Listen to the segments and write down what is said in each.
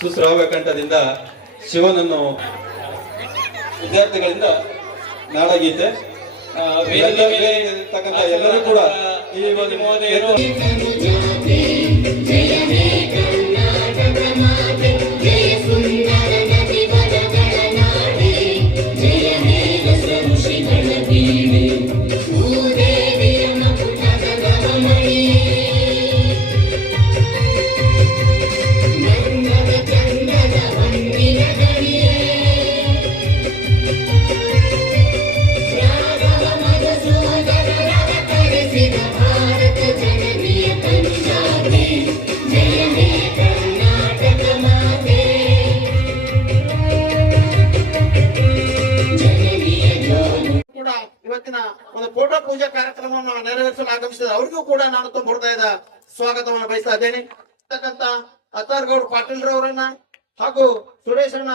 ಸುಶ್ರಾವ್ಯ ಕಂಠದಿಂದ ಶಿವನನ್ನು ವಿದ್ಯಾರ್ಥಿಗಳಿಂದ ನಾಡಗೀತೆ ಎಲ್ಲರೂ ಕೂಡ ಈ ಒಂದು ನೆರವೇರಿಸಲು ಆಗಮಿಸಿದ ಅವರಿಗೂ ಕೂಡ ನಾನು ತುಂಬ ಹೃದಯದ ಸ್ವಾಗತವನ್ನು ಬಯಸ್ತಾ ಇದ್ದೇನೆ. ಅತ್ತಾರ್ಗೌಡ್ ಪಾಟೀಲ್ ರವರನ್ನ ಹಾಗೂ ಸುರೇಶಣ್ಣ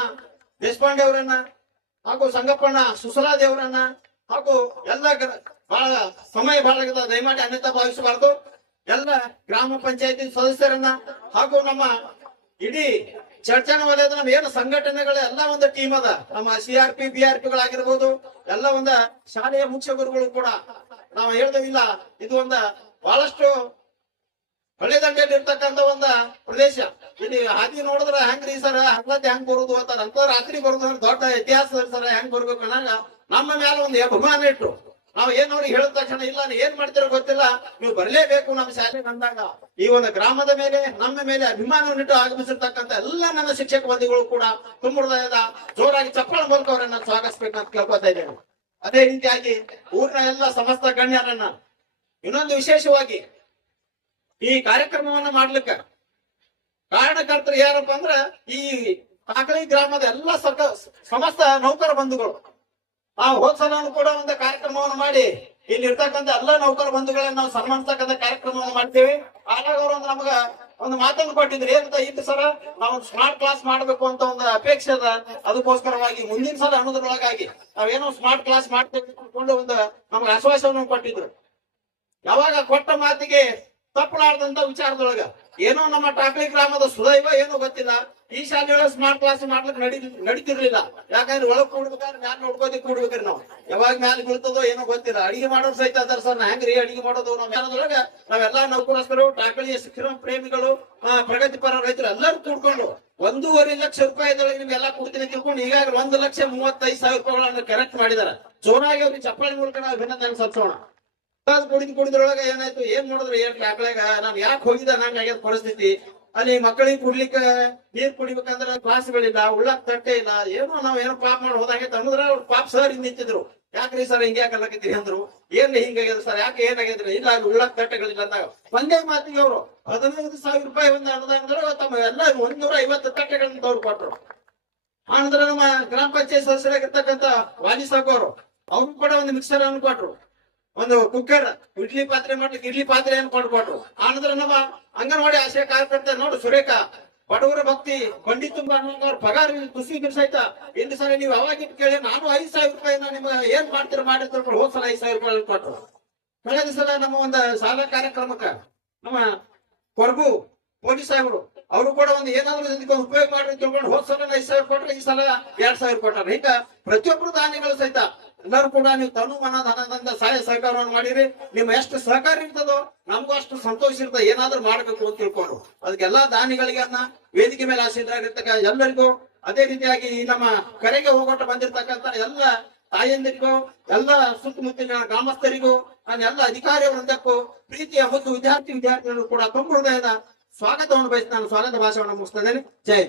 ದೇಶಪಾಂಡೆ ಅವರನ್ನ ಹಾಗೂ ಸಂಗಪ್ಪಣ್ಣ ಸುಸಲಾ ದೇವರನ್ನ ಹಾಗೂ ಎಲ್ಲ ಬಹಳ ಸಮಯ ಬಹಳ ದಯಮಾಡಿ ಅನ್ಯತಾ ಭಾವಿಸಬಾರದು. ಎಲ್ಲ ಗ್ರಾಮ ಪಂಚಾಯತಿ ಸದಸ್ಯರನ್ನ ಹಾಗೂ ನಮ್ಮ ಇಡೀ ಚರ್ಚನ ವಲಯದ ನಮ್ಮ ಏನು ಸಂಘಟನೆಗಳ ಎಲ್ಲ ಒಂದು ಟೀಮ್ ಅದ. ನಮ್ಮ C R P B R ಪಿಗಳಾಗಿರ್ಬೋದು ಎಲ್ಲ ಒಂದ ಶಾಲೆಯ ಮುಖ್ಯ ಗುರುಗಳು ಕೂಡ ನಾವು ಹೇಳ್ತೇವಿಲ್ಲ ಇದು ಒಂದ ಬಹಳಷ್ಟು ಹಳ್ಳಿ ದಂಡೆಯಲ್ಲಿ ಇರ್ತಕ್ಕಂಥ ಒಂದ ಪ್ರದೇಶ. ಇಲ್ಲಿ ಹಾದಿ ನೋಡಿದ್ರ ಹೆಂಗ್ರಿ ಸರ್, ಹಂಗತಿ ಹೆಂಗ್ ಬರುದು ಅಂತಾರ. ಅಂತ ರಾತ್ರಿ ಬರುದು ದೊಡ್ಡ ಇತಿಹಾಸ ಸರ್ ಹೆಂಗ್ ಬರ್ಬೇಕು ಅನ್ನಂಗ ನಮ್ಮ ಮೇಲೆ ಒಂದು ಅಭಿಮಾನ ಇಟ್ರು. ನಾವ್ ಏನ್ ಅವ್ರಿಗೆ ಹೇಳಿದ ತಕ್ಷಣ, ಇಲ್ಲ ಏನ್ ಮಾಡ್ತಿರೋ ಗೊತ್ತಿಲ್ಲ, ನೀವು ಬರ್ಲೇಬೇಕು ನಮ್ಮ ಶಾಲೆಗೆ ಬಂದಾಗ. ಈ ಒಂದು ಗ್ರಾಮದ ಮೇಲೆ, ನಮ್ಮ ಮೇಲೆ ಅಭಿಮಾನವನ್ನಿಟ್ಟು ಆಗಮಿಸಿರ್ತಕ್ಕಂತ ಎಲ್ಲಾ ನನ್ನ ಶಿಕ್ಷಕ ಬಂಧುಗಳು ಕೂಡ ತುಂಬ ಜೋರಾಗಿ ಚಪ್ಪಳ ಮೂಲಕ ಅವರನ್ನ ಅಂತ ಕೇಳ್ಕೊತಾ ಇದ್ದೇನೆ. ಅದೇ ರೀತಿಯಾಗಿ ಊರಿನ ಎಲ್ಲ ಸಮಸ್ತ ಗಣ್ಯರನ್ನ ಇನ್ನೊಂದು ವಿಶೇಷವಾಗಿ ಈ ಕಾರ್ಯಕ್ರಮವನ್ನ ಮಾಡ್ಲಿಕ್ಕ ಕಾರಣಕರ್ತರು ಯಾರಪ್ಪ ಅಂದ್ರ ಈ ಕಾಕಳಿ ಗ್ರಾಮದ ಎಲ್ಲ ಸರ್ಕ ಸಮಸ್ತ ನೌಕರ ಬಂಧುಗಳು. ಆ ಹೋದ್ ಸಲನು ಕೂಡ ಒಂದು ಕಾರ್ಯಕ್ರಮವನ್ನು ಮಾಡಿ ಇಲ್ಲಿ ಇರ್ತಕ್ಕಂಥ ಎಲ್ಲ ನೌಕರ ಬಂಧುಗಳನ್ನ ನಾವು ಸನ್ಮಾನಿಸ್ತಕ್ಕಂಥ ಕಾರ್ಯಕ್ರಮವನ್ನು ಮಾಡ್ತೇವೆ. ಆಗಾಗ ಅವರು ನಮಗ ಒಂದು ಮಾತನ್ನು ಕೊಟ್ಟಿದ್ರೆ ಏನಂತ ಇತ್ತು ಸರ ನಾವು ಸ್ಮಾರ್ಟ್ ಕ್ಲಾಸ್ ಮಾಡಬೇಕು ಅಂತ ಒಂದು ಅಪೇಕ್ಷೆ ಅದ. ಅದಕ್ಕೋಸ್ಕರವಾಗಿ ಮುಂದಿನ ಸಲ ಅನ್ನೋದ್ರೊಳಗಾಗಿ ನಾವೇನೋ ಸ್ಮಾರ್ಟ್ ಕ್ಲಾಸ್ ಮಾಡ್ತೇವೆ ಅಂತ ತಿಳ್ಕೊಂಡು ಒಂದು ನಮ್ಗೆ ಆಶ್ವಾಸವನ್ನು ಕೊಟ್ಟಿದ್ರು. ಯಾವಾಗ ಕೊಟ್ಟ ಮಾತಿಗೆ ತಪ್ಪಲಾರ್ದಂತ ವಿಚಾರದೊಳಗ ಏನೋ ನಮ್ಮ ಟಾಕ್ಲಿ ಗ್ರಾಮದ ಸುದೈವ ಏನೋ ಗೊತ್ತಿಲ್ಲ. ಈ ಶಾಲೆಯೊಳಗೆ ಸ್ಮಾರ್ಟ್ ಕ್ಲಾಸ್ ಮಾಡ್ಲಿಕ್ಕೆ ನಡಿ, ನಡೀತಿರ್ಲಿಲ್ಲ. ಯಾಕಂದ್ರೆ ಒಳಗ್ ಕೂಡ್ಬೇಕಾದ್ರೆ ಮ್ಯಾಲ್ ನೋಡ್ಕೋದಿ ಕೂಡ್ಬೇಕ್ರಿ ನಾವು. ಯಾವಾಗ ಮ್ಯಾಲ್ ಬೀಳ್ತದೋ ಏನೋ ಗೊತ್ತಿಲ್ಲ. ಅಡಿಗೆ ಮಾಡೋರು ಸಹಿತ ಅದರ ಸರ್. ಹೆಂಗ್ರಿ ಅಡಿಗೆ ಮಾಡೋದು? ನಾವು ಮ್ಯಾಲದೊಳಗ ನಾವೆಲ್ಲಾ ನೌಕರಸ್ಕರು ಟಾಕಳಿಯ ಶಿಕ್ಷಣ ಪ್ರೇಮಿಗಳು ಪ್ರಗತಿಪರ ರೈತರು ಎಲ್ಲರೂ ಕೂಡ್ಕೊಂಡು ಒಂದೂವರೆ ಲಕ್ಷ ರೂಪಾಯಿದೊಳಗೆ ನಿಮ್ಗೆಲ್ಲ ಕೊಡ್ತೀನಿ ತಿಳ್ಕೊಂಡು ಈಗಾಗಲೇ ಒಂದು ಲಕ್ಷ ಮೂವತ್ತೈದು ಸಾವಿರ ರೂಪಾಯಿಗಳನ್ನ ಕರೆಕ್ಟ್ ಮಾಡಿದಾರೆ. ಚೋನಾಗಿ ಅವ್ರಿಗೆ ಚಪ್ಪಾಳಿ ಮೂಲಕ ನಾವು ಅಭಿನಂದನೆ ಸಲ್ಲಿಸೋಣ. ಕುಡಿದ್ ಕುಡಿದು ಕುಡಿದ್ರೊಳಗ ಏನಾಯ್ತು? ಏನ್ ಮಾಡಿದ್ರು? ಏನ್ ಆಕಳಾಗ ನಾನು ಯಾಕೆ ಹೋಗಿದ್ದ? ನಂಗೆ ಆಗ್ಯದ ಪರಿಸ್ಥಿತಿ. ಅಲ್ಲಿ ಮಕ್ಕಳಿಗೆ ಕುಡ್ಲಿಕ್ಕ ನೀರ್ ಕುಡಿಬೇಕಂದ್ರ ಕ್ಲಾಸ್ಗಳಿಲ್ಲ ಉಳ್ಳಾಕ್ ತಟ್ಟೆ ಇಲ್ಲ, ಏನೋ ನಾವ್ ಏನೋ ಪಾಪ ಮಾಡಿ ಹೋದಾಗೈತೆ ಅನ್ನೋದ್ರ ಅವ್ರು ಪಾಪ ಸರ್ ನಿಂತಿದ್ರು. ಯಾಕ್ರಿ ಸರ್ ಹಿಂಗೆ ಯಾಕಲ್ಲಕತ್ತೀರಿ ಅಂದ್ರು. ಏನ್ ಹಿಂಗಾಗ್ಯದ ಸರ್ ಯಾಕೆ ಏನಾಗ್ಯದ್ರಿ ಇಲ್ಲ, ಅಲ್ಲಿ ಉಳ್ಳಾಕ್ ತಟ್ಟೆಗಳಿಲ್ಲ ಅಂದಾಗ. ಒಂದೇ ಮಾತಿಗೆ ಅವರು, ಹದಿನೈದು ಸಾವಿರ ರೂಪಾಯಿ ಒಂದು ಅನುದಾನದೊಳಗ ತಮ್ಮ ಎಲ್ಲ ಒಂದೂರ ಐವತ್ತು ತಟ್ಟೆಗಳನ್ನ ತವ್ರು ಕೊಟ್ರು. ಆನಂತರ ನಮ್ಮ ಗ್ರಾಮ ಪಂಚಾಯತ್ ಸದಸ್ಯರಾಗಿರ್ತಕ್ಕಂಥ ವಾಜಿ ಸಾಕೋರು ಅವ್ರು. ಕೂಡ ಒಂದು ಮಿಕ್ಸರ್ ಅನ್ನು ಕೊಟ್ರು. ಒಂದು ಕುಕ್ಕರ್ ಇಡ್ಲಿ ಪಾತ್ರೆ ಮಾಡ್ಲಿಕ್ಕೆ ಇಡ್ಲಿ ಪಾತ್ರೆ ಏನು ಕೊಟ್ರು ಆನಂತರ ನಮ್ಮ ಅಂಗನವಾಡಿ ಆಶಯ ಕಾರ್ಯಕರ್ತ ನೋಡು ಸುರೇಖ, ಬಡವರ ಭಕ್ತಿ, ಬಂಡಿ ತುಂಬಾ ಅನ್ನೋಂಗವ್ರ ಪಗಾರ ಖುಷಿ ಸಹಿತ ಇಲ್ಲಿ ಸಲ ನೀವು ಅವಾಗ ಕೇಳಿ, ನಾನು ಐದ್ ಸಾವಿರ ರೂಪಾಯಿನ ನಿಮ್ಗೆ ಏನ್ ಮಾಡ್ತೀರ, ಮಾಡಿ ಹೋದ್ ಸಲ ಐದ್ ಸಾವಿರ ರೂಪಾಯಿ ಕೊಟ್ರು. ಕಳೆದ ಸಲ ನಮ್ಮ ಒಂದು ಸಾಲ ಕಾರ್ಯಕ್ರಮಕ್ಕ ನಮ್ಮ ಕೊರಗು ಪೊಲೀಸ್ ಸಾಹೇಬರು, ಅವರು ಕೂಡ ಒಂದು ಏನಾದ್ರು ಇದಕ್ಕೆ ಉಪಯೋಗ ಮಾಡಿ ತಿಳ್ಕೊಂಡು ಹೋದ್ ಸಲ ಐದ್ ಸಾವಿರ ಕೊಟ್ರೆ, ಈ ಸಲ ಎರಡ್ ಸಾವಿರ ಕೊಟ್ಟಾರ. ಹಿಂಗ ಪ್ರತಿಯೊಬ್ಬರು ದಾನಿಗಳು ಸಹಿತ ಎಲ್ಲರೂ ಕೂಡ ನೀವು ತನು ಮನ ಧನದಿಂದ ಸಹಾಯ ಸಹಕಾರವನ್ನು ಮಾಡಿರಿ. ನಿಮ್ಮ ಎಷ್ಟು ಸಹಕಾರ ಇರ್ತದೋ ನಮಗೂ ಅಷ್ಟು ಸಂತೋಷ ಇರ್ತದೆ. ಏನಾದ್ರೂ ಮಾಡ್ಬೇಕು ಅಂತ ತಿಳ್ಕೊಂಡು. ಅದಕ್ಕೆಲ್ಲಾ ದಾನಿಗಳಿಗೆ ಅನ್ನ, ವೇದಿಕೆ ಮೇಲೆ ಆಸೀನರಾಗಿರ್ತಕ್ಕ ಎಲ್ಲರಿಗೂ. ಅದೇ ರೀತಿಯಾಗಿ ನಮ್ಮ ಕರೆಗೆ ಹೋಗೋಟ ಬಂದಿರತಕ್ಕಂತ ಎಲ್ಲ ತಾಯಂದಿರಿಗೂ, ಎಲ್ಲ ಸುತ್ತಮುತ್ತಲಿನ ಗ್ರಾಮಸ್ಥರಿಗೂ, ನಾನು ಎಲ್ಲ ಅಧಿಕಾರಿ ವೃಂದಕ್ಕೂ, ಪ್ರೀತಿಯ ಹೊತ್ತು ವಿದ್ಯಾರ್ಥಿ ವಿದ್ಯಾರ್ಥಿಗಳು ಕೂಡ ತುಂಬ ಹೃದಯದ ಸ್ವಾಗತವನ್ನು ಬಯಸಿ ನಾನು ಸ್ವಾಗತ ಭಾಷಣವನ್ನು ಇದ್ದೇನೆ. ಜೈ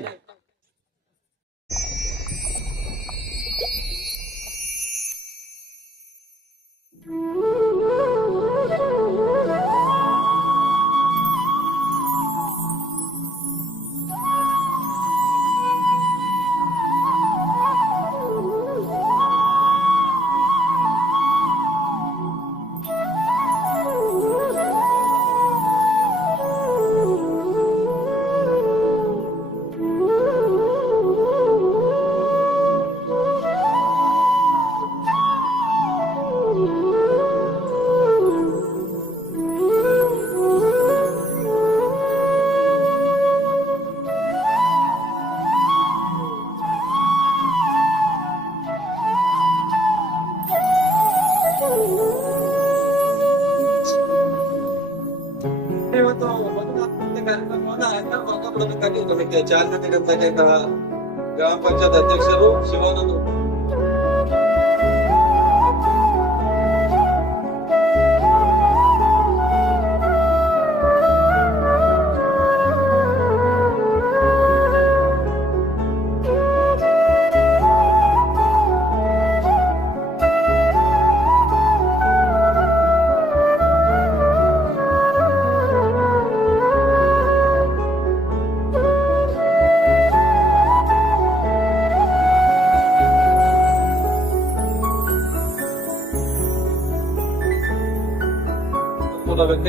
ಹಿಂದ್. ಕೊಡೋದಕ್ಕಾಗಿ ನಮಗೆ ಚಾಲನೆ ನೀಡಿರ್ತಕ್ಕಂತಹ ಗ್ರಾಮ ಪಂಚಾಯತ್ ಅಧ್ಯಕ್ಷರು ಶಿವಾನಂದ್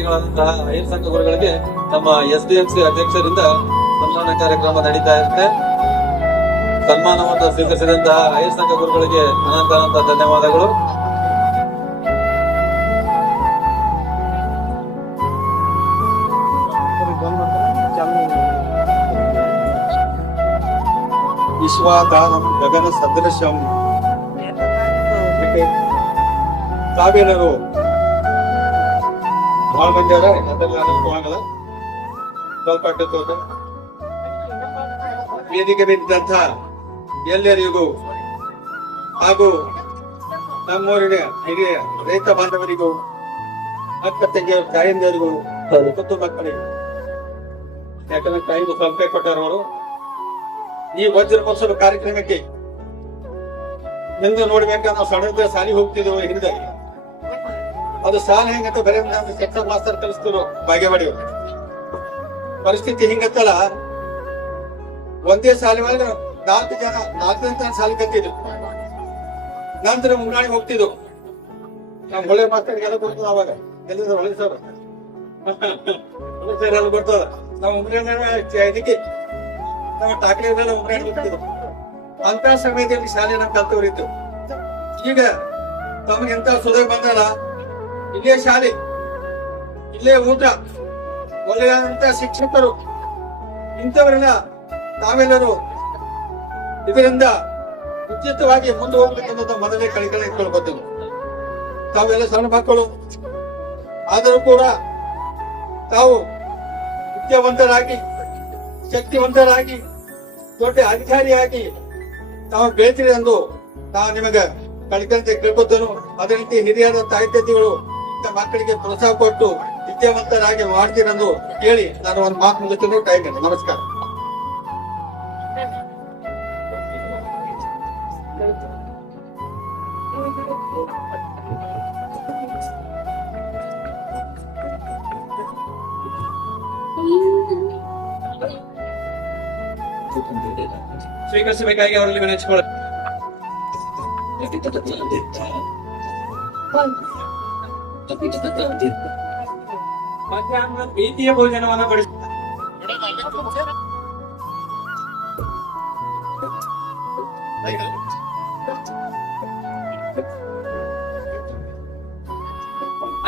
ಮೂಲ ವ್ಯಕ್ತಿಗಳಾದಂತಹ ಸಂಘ ಗುರುಗಳಿಗೆ ನಮ್ಮ ಎಸ್ ಡಿ ಎಂ ಸಿ ಅಧ್ಯಕ್ಷರಿಂದ ಸನ್ಮಾನ ಕಾರ್ಯಕ್ರಮ ನಡೀತಾ ಇರುತ್ತೆ. ಸನ್ಮಾನವನ್ನು ಸ್ವೀಕರಿಸಿದಂತಹ ಐದು ಸಂಘ ಗುರುಗಳಿಗೆ ಅನಂತ ಅನಂತ ಧನ್ಯವಾದಗಳು. ವಿಶ್ವಾದಾನಂ ಗಗನ ಸದೃಶಂ. ತಾವೇನರು ಭಾಳ ಮಂದಿ ಅದ ಅದೆಲ್ಲ ಅನುಕೂಲ ಸ್ವಲ್ಪ ವೇದಿಕೆ ಬಿದ್ದಂತ ಎಲ್ಲರಿಗೂ ಹಾಗೂ ನಮ್ಮೂರಿನ ಹಿರಿಯ ರೈತ ಬಾಂಧವರಿಗೂ ಅಕ್ಕ ತಂಗಿಯ ತಾಯಿಂದರಿಗೂ ಕುತ್ತು ಮಕ್ಕಳಿಗೆ ಯಾಕಂದ್ರೆ ತಾಯಿಗೂ ಸ್ವಲ್ಪ ಕೊಟ್ಟಾರ ಅವರು. ಈ ವಜ್ರ ಮಹೋತ್ಸವ ಕಾರ್ಯಕ್ರಮಕ್ಕೆ ಎಂದು ನೋಡ್ಬೇಕಂದ್ರೆ ನಾವು ಸಣ್ಣದ ಸಾಲಿ ಹೋಗ್ತಿದ್ದೇವೆ ಹಿಂದೆ. ಅದು ಸಾಲ ಹೆಂಗಂತ ಬರೀ ಸೆಕ್ಷನ್ ಮಾಸ್ತರ್ ಕಲಿಸ್ತಿರು ಬಾಗೇವಾಡಿ ಪರಿಸ್ಥಿತಿ ಹಿಂಗತ್ತಲ್ಲ? ಒಂದೇ ಸಾಲಿ ಒಳಗೆ ನಾಲ್ಕು ಜನ ನಾಲ್ಕು ಜನ ಸಾಲಿ ಕತ್ತಿದ್ರು ನಂತರ ಮುಂಗಾಳಿ ಹೋಗ್ತಿದ್ರು. ನಮ್ಮ ಒಳ್ಳೆ ಮಾಸ್ತರ್ಗೆಲ್ಲ ಬರ್ತದ ಅವಾಗ. ಎಲ್ಲಿಂದ ಒಳ್ಳೆ ಸರ್. ಸರ್ ಎಲ್ಲ ಬರ್ತದ. ನಾವು ಮುಂಗಾಳಿ ಇದಕ್ಕೆ ನಾವು ಟಾಕ್ಲೆ ಉಮ್ರಾಣಿ ಹೋಗ್ತಿದ್ವು ಅಂತ ಸಮಯದಲ್ಲಿ ಶಾಲೆ ನಮ್ ಕಲ್ತವ್ರಿತ್ತು ಈಗ ತಮಗೆ ಎಂತ ಸುಧಾರ ಬಂದಲ್ಲ? ಇಲ್ಲೇ ಶಾಲೆ, ಇಲ್ಲೇ ಊಟ. ಒಳ್ಳೆಯಂತ ಶಿಕ್ಷಕರು, ಇಂಥವರನ್ನ ತಾವೆಲ್ಲರೂ ಇದರಿಂದ ಉಚಿತವಾಗಿ ಮುಂದೆ ಹೋಗ್ಬೇಕನ್ನೋದು ಮೊದಲೇ ಕಳಿಕಳಿ ಇಟ್ಕೊಳ್ಬೋದು. ತಾವೆಲ್ಲ ಸಣ್ಣ ಮಕ್ಕಳು, ಆದರೂ ಕೂಡ ತಾವು ವಿದ್ಯಾವಂತರಾಗಿ, ಶಕ್ತಿವಂತರಾಗಿ, ದೊಡ್ಡ ಅಧಿಕಾರಿಯಾಗಿ ತಾವು ಬೆಳೆತಿರಿ ಎಂದು ನಾವು ನಿಮಗೆ ಕಳಿಕಂತೆ ಕೇಳ್ಕೊತನು. ಅದೇ ರೀತಿ ಹಿರಿಯರ ತಾಯಿ ಇಂಥ ಮಕ್ಕಳಿಗೆ ಪ್ರೋತ್ಸಾಹ ಕೊಟ್ಟು ವಿದ್ಯಾವಂತರಾಗಿ ಮಾಡ್ತೀರಂದು ಕೇಳಿ ನಾನು ಒಂದು ಮಾತು ಮುಗಿಸ್ತೀನಿ. ಟೈಮ್ ಇದೆ. ನಮಸ್ಕಾರ. ಸ್ವೀಕರಿಸಬೇಕಾಗಿ ಅವರಲ್ಲಿ ವಿನಂತಿಸಿಕೊಳ್ಳ ಪ್ರೀತಿಯ ಭೋಜನವನ್ನು ಬಡಿಸಿ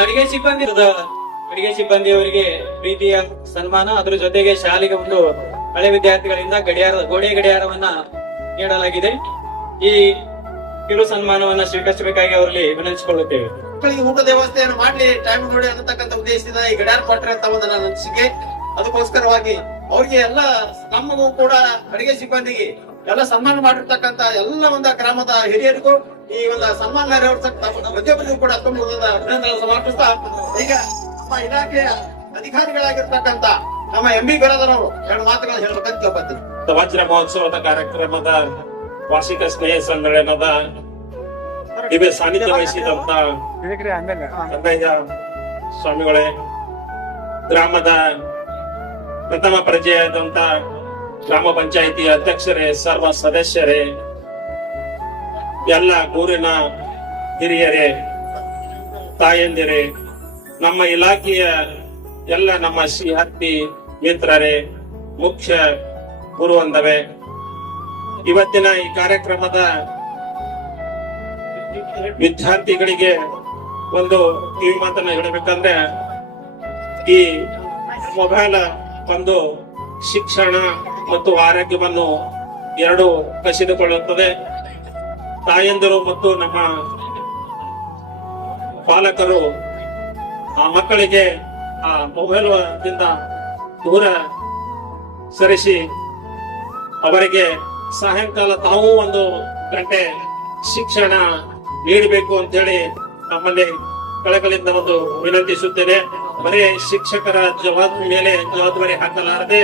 ಅಡಿಗೆ ಸಿಬ್ಬಂದಿ ಅಡಿಗೆ ಸಿಬ್ಬಂದಿಯವರಿಗೆ ಪ್ರೀತಿಯ ಸನ್ಮಾನ, ಅದರ ಜೊತೆಗೆ ಶಾಲೆಗೆ ಒಂದು ಹಳೆ ವಿದ್ಯಾರ್ಥಿಗಳಿಂದ ಗಡಿಯಾರ ಗೋಡೆ ಗಡಿಯಾರವನ್ನ ನೀಡಲಾಗಿದೆ. ಈ ಕಿರು ಸನ್ಮಾನವನ್ನ ಸ್ವೀಕರಿಸಬೇಕಾಗಿ ಅವರಲ್ಲಿ ವಿನಂತಿಸಿಕೊಳ್ಳುತ್ತೇವೆ. ಮಕ್ಕಳಿಗೆ ಊಟದ ವ್ಯವಸ್ಥೆಯನ್ನು ಮಾಡ್ಲಿ ಟೈಮ್ ನೋಡಿ ಅನ್ನತಕ್ಕಂಥ ಉದ್ದೇಶದಿಂದ ಈ ಗಡಿಯಾರ ಕೊಟ್ಟರೆ ಅಂತ ಒಂದು ನನ್ನ ಅನಿಸಿಕೆ. ಅದಕ್ಕೋಸ್ಕರವಾಗಿ ಅವ್ರಿಗೆ ಎಲ್ಲ, ನಮಗೂ ಕೂಡ ಅಡಿಗೆ ಸಿಬ್ಬಂದಿಗೆ ಎಲ್ಲ ಸನ್ಮಾನ ಮಾಡಿರ್ತಕ್ಕಂತ ಎಲ್ಲ ಒಂದು ಗ್ರಾಮದ ಹಿರಿಯರಿಗೂ ಈ ಒಂದು ಸನ್ಮಾನ ಪ್ರತಿಯೊಬ್ಬರಿಗೂ ಕೂಡ ಅಭಿನಂದನೆ ಸಮರ್ಪಿಸ್ತಾ ಈಗ ನಮ್ಮ ಇಲಾಖೆಯ ಅಧಿಕಾರಿಗಳಾಗಿರ್ತಕ್ಕಂತ ನಮ್ಮ ಎಂ ಬಿ ಬಿರಾದರವರು ಎರಡು ಮಾತುಗಳನ್ನ ಹೇಳ್ಬೇಕಂತ ಕೇಳ್ಕೊತೀನಿ ವಜ್ರ ಮಹೋತ್ಸವದ ಕಾರ್ಯಕ್ರಮದ ವಾರ್ಷಿಕ ಸ್ನೇಹ ಸಮ್ಮೇಳನದ ದಿವ್ಯ ಸಾನ್ನಿಧ್ಯ ವಹಿಸಿದಂತ ಸಂಗಯ್ಯ ಸ್ವಾಮಿಗಳೇ ಗ್ರಾಮದ ಪ್ರಥಮ ಪರಿಚಯದಂತ ಗ್ರಾಮ ಪಂಚಾಯಿತಿ ಅಧ್ಯಕ್ಷರೇ ಸರ್ವ ಸದಸ್ಯರೇ ಎಲ್ಲ ಊರಿನ ಹಿರಿಯರೇ ತಾಯಂದಿರೇ ನಮ್ಮ ಇಲಾಖೆಯ ಎಲ್ಲ ನಮ್ಮ ಸಿಆರ್ಪಿ ಮಿತ್ರರೇ ಮುಖ್ಯ ಗುರು ಅಂದವೆ ಇವತ್ತಿನ ಈ ಕಾರ್ಯಕ್ರಮದ ವಿದ್ಯಾರ್ಥಿಗಳಿಗೆ ಒಂದು ಕಿವಿ ಮಾತನ್ನ ಹೇಳಬೇಕಂದ್ರೆ ಈ ಮೊಬೈಲ್ ಒಂದು ಶಿಕ್ಷಣ ಮತ್ತು ಆರೋಗ್ಯವನ್ನು ಎರಡು ಕಸಿದುಕೊಳ್ಳುತ್ತದೆ. ತಾಯಂದಿರು ಮತ್ತು ನಮ್ಮ ಪಾಲಕರು ಆ ಮಕ್ಕಳಿಗೆ ಆ ಮೊಬೈಲ್ ದಿಂದ ದೂರ ಸರಿಸಿ ಅವರಿಗೆ ಸಾಯಂಕಾಲ ತಾವು ಒಂದು ಗಂಟೆ ಶಿಕ್ಷಣ ನೀಡಬೇಕು ಅಂತ ಹೇಳಿ ನಮ್ಮಲ್ಲಿ ಕಳಕಳಿಂದ ಒಂದು ವಿನಂತಿಸುತ್ತೇನೆ. ಬರೀ ಶಿಕ್ಷಕರ ಜವಾಬ್ದಾರಿ ಮೇಲೆ ಜವಾಬ್ದಾರಿ ಹಾಕಲಾರದೆ,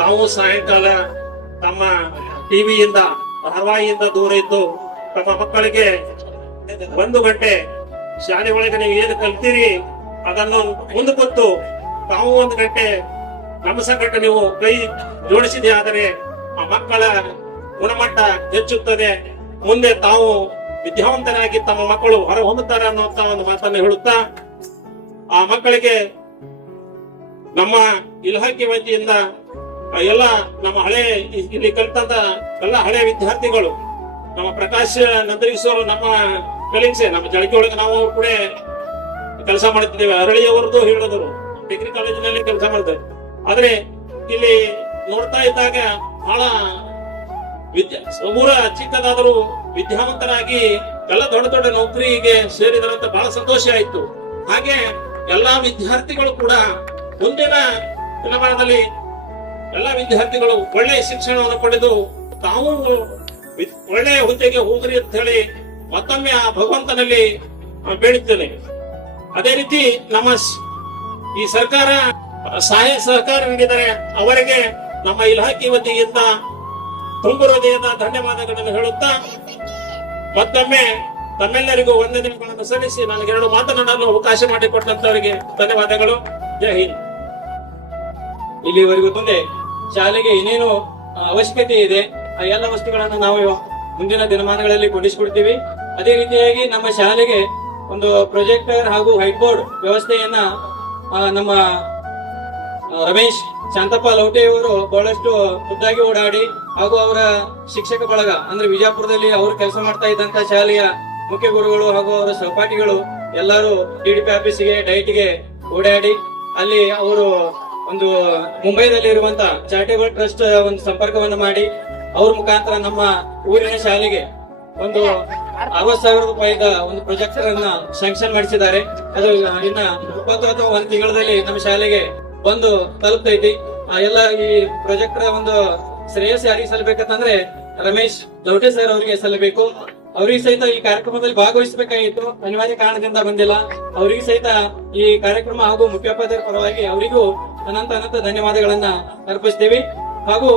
ತಾವು ಸಾಯಂಕಾಲ ತಮ್ಮ ಟಿವಿಯಿಂದ ಧಾರಾವಾಹಿಯಿಂದ ದೂರ ಇದ್ದು ತಮ್ಮ ಮಕ್ಕಳಿಗೆ ಒಂದು ಗಂಟೆ ಶಾಲೆ ಒಳಗೆ ನೀವು ಏನು ಕಲ್ತೀರಿ, ಅದನ್ನು ಮುಂದೆ ಕೊಟ್ಟು ತಾವು ಒಂದು ಗಂಟೆ ನಮ್ಮ ಸಂಗಟ ನೀವು ಕೈ ಜೋಡಿಸಿದೆ ಆದರೆ ಆ ಮಕ್ಕಳ ಗುಣಮಟ್ಟ ಹೆಚ್ಚುತ್ತದೆ. ಮುಂದೆ ತಾವು ವಿದ್ಯಾವಂತರಾಗಿ ತಮ್ಮ ಮಕ್ಕಳು ಹೊರ ಹೊಮ್ಮುತ್ತಾರೆ ಅನ್ನುವಂತ ಒಂದು ಮಾತನ್ನು ಹೇಳುತ್ತಾ, ಆ ಮಕ್ಕಳಿಗೆ ನಮ್ಮ ಇಲಾಖೆ ವತಿಯಿಂದ ಎಲ್ಲ ನಮ್ಮ ಹಳೆ ಇಲ್ಲಿ ಕಲಿತಂತ ಎಲ್ಲ ಹಳೆ ವಿದ್ಯಾರ್ಥಿಗಳು, ನಮ್ಮ ಪ್ರಕಾಶ್ ನಂದರಿಸೋರು ನಮ್ಮ ಕಲಿಂಗ್ಸೆ ನಮ್ಮ ಜಳಕಿ ಒಳಗೆ ನಾವು ಕೂಡ ಕೆಲಸ ಮಾಡುತ್ತಿದ್ದೇವೆ. ಅರಳಿಯವರದ್ದು ಹೇಳಿದರು. ಡಿಗ್ರಿ ಕಾಲೇಜಿನಲ್ಲಿ ಕೆಲಸ ಮಾಡಿದ್ರು ಆದ್ರೆ ಇಲ್ಲಿ ನೋಡ್ತಾ ಇದ್ದಾಗ ಬಹಳ ವಿದ್ಯಾ ಸಮೂರ ಚಿಕ್ಕದಾದರೂ ವಿದ್ಯಾವಂತರಾಗಿ ಎಲ್ಲ ದೊಡ್ಡ ದೊಡ್ಡ ನೌಕರಿಗೆ ಸೇರಿದರಂತ ಬಹಳ ಸಂತೋಷ ಆಯ್ತು. ಹಾಗೆ ಎಲ್ಲಾ ವಿದ್ಯಾರ್ಥಿಗಳು ಕೂಡ ಮುಂದಿನ ದಿನಮಾನದಲ್ಲಿ ಎಲ್ಲಾ ವಿದ್ಯಾರ್ಥಿಗಳು ಒಳ್ಳೆಯ ಶಿಕ್ಷಣವನ್ನು ಪಡೆದು ತಾವು ಒಳ್ಳೆಯ ಹುದ್ದೆಗೆ ಹೋಗ್ರಿ ಅಂತ ಹೇಳಿ ಮತ್ತೊಮ್ಮೆ ಆ ಭಗವಂತನಲ್ಲಿ ಬೇಡುತ್ತೇನೆ ಅದೇ ರೀತಿ ನಮ್ಮ ಈ ಸರ್ಕಾರ, ಸಹಾಯ ಸಹಕಾರ ನೀಡಿದರೆ ಅವರಿಗೆ ನಮ್ಮ ಇಲಾಖೆ ವತಿಯಿಂದ ತುಂಬ ಹೃದಯದ ಧನ್ಯವಾದಗಳನ್ನು ಹೇಳುತ್ತಾ ಮತ್ತೊಮ್ಮೆ ತಮ್ಮೆಲ್ಲರಿಗೂ ವಂದನೆಗಳನ್ನು ಸಲ್ಲಿಸಿ ನನಗೆ ಎರಡು ಮಾತನಾಡಲು ಅವಕಾಶ ಮಾಡಿಕೊಟ್ಟಂತವರಿಗೆ ಧನ್ಯವಾದಗಳು. ಜೈ ಹಿಂದ್. ಇಲ್ಲಿವರೆಗೂ ತಂದೆ ಶಾಲೆಗೆ ಏನೇನು ಅವಶ್ಯಕತೆ ಇದೆ, ಆ ಎಲ್ಲ ವಸ್ತುಗಳನ್ನು ನಾವು ಮುಂದಿನ ದಿನಮಾನಗಳಲ್ಲಿ ಕೊಡಿಸಿಕೊಡ್ತೀವಿ. ಅದೇ ರೀತಿಯಾಗಿ ನಮ್ಮ ಶಾಲೆಗೆ ಒಂದು ಪ್ರೊಜೆಕ್ಟರ್ ಹಾಗೂ ವೈಟ್ ಬೋರ್ಡ್ ವ್ಯವಸ್ಥೆಯನ್ನ ನಮ್ಮ ರಮೇಶ್ ಶಾಂತಪ್ಪ ಲೌಟೆಯವರು ಬಹಳಷ್ಟು ಖುದ್ದಾಗಿ ಓಡಾಡಿ ಹಾಗೂ ಅವರ ಶಿಕ್ಷಕ ಬಳಗ, ಅಂದ್ರೆ ವಿಜಯಪುರದಲ್ಲಿ ಅವರು ಕೆಲಸ ಮಾಡ್ತಾ ಇದ್ದಂತ ಶಾಲೆಯ ಮುಖ್ಯ ಗುರುಗಳು ಹಾಗೂ ಅವರ ಸಹಪಾಠಿಗಳು ಎಲ್ಲರೂ ಟಿಡಿಪಿ ಆಫೀಸಿಗೆ, ಡೈಟ್ಗೆ ಓಡಾಡಿ ಅಲ್ಲಿ ಅವರು ಒಂದು ಮುಂಬೈನಲ್ಲಿ ಇರುವಂತ ಚಾರಿಟೇಬಲ್ ಟ್ರಸ್ಟ್ ಒಂದು ಸಂಪರ್ಕವನ್ನು ಮಾಡಿ ಅವ್ರ ಮುಖಾಂತರ ನಮ್ಮ ಊರಿನ ಶಾಲೆಗೆ ಒಂದು ಅರವತ್ ಸಾವಿರ ರೂಪಾಯಿದ ಒಂದು ಪ್ರೊಜೆಕ್ಟರ್ ಅನ್ನ ಸ್ಯಾಂಕ್ಷನ್ ಮಾಡಿಸಿದ್ದಾರೆ. ಅದು ಇನ್ನ ಇಪ್ಪತ್ತು ಅಥವಾ ಒಂದು ತಿಂಗಳಲ್ಲಿ ನಮ್ಮ ಶಾಲೆಗೆ ಬಂದು ತಲುಪ್ತೈತಿ. ಎಲ್ಲ ಈ ಪ್ರೊಜೆಕ್ಟರ್ ಒಂದು ಶ್ರೇಯಸ್ ಯಾರಿಗೆ ಸಲ್ಲಬೇಕಂತಂದ್ರೆ ರಮೇಶ್ ಲೌಟೆ ಸರ್ ಅವರಿಗೆ ಸಲ್ಲಬೇಕು. ಅವರಿಗೆ ಸಹಿತ ಈ ಕಾರ್ಯಕ್ರಮದಲ್ಲಿ ಭಾಗವಹಿಸಬೇಕಾಗಿತ್ತು. ಅನಿವಾರ್ಯ ಕಾರಣದಿಂದ ಬಂದಿಲ್ಲ. ಅವರಿಗೆ ಸಹಿತ ಈ ಕಾರ್ಯಕ್ರಮ ಹಾಗೂ ಮುಖ್ಯೋಪಾಧ್ಯಾಯರ ಪರವಾಗಿ ಅವರಿಗೂ ಅನಂತ ಅನಂತ ಧನ್ಯವಾದಗಳನ್ನ ಅರ್ಪಿಸ್ತೀವಿ. ಹಾಗೂ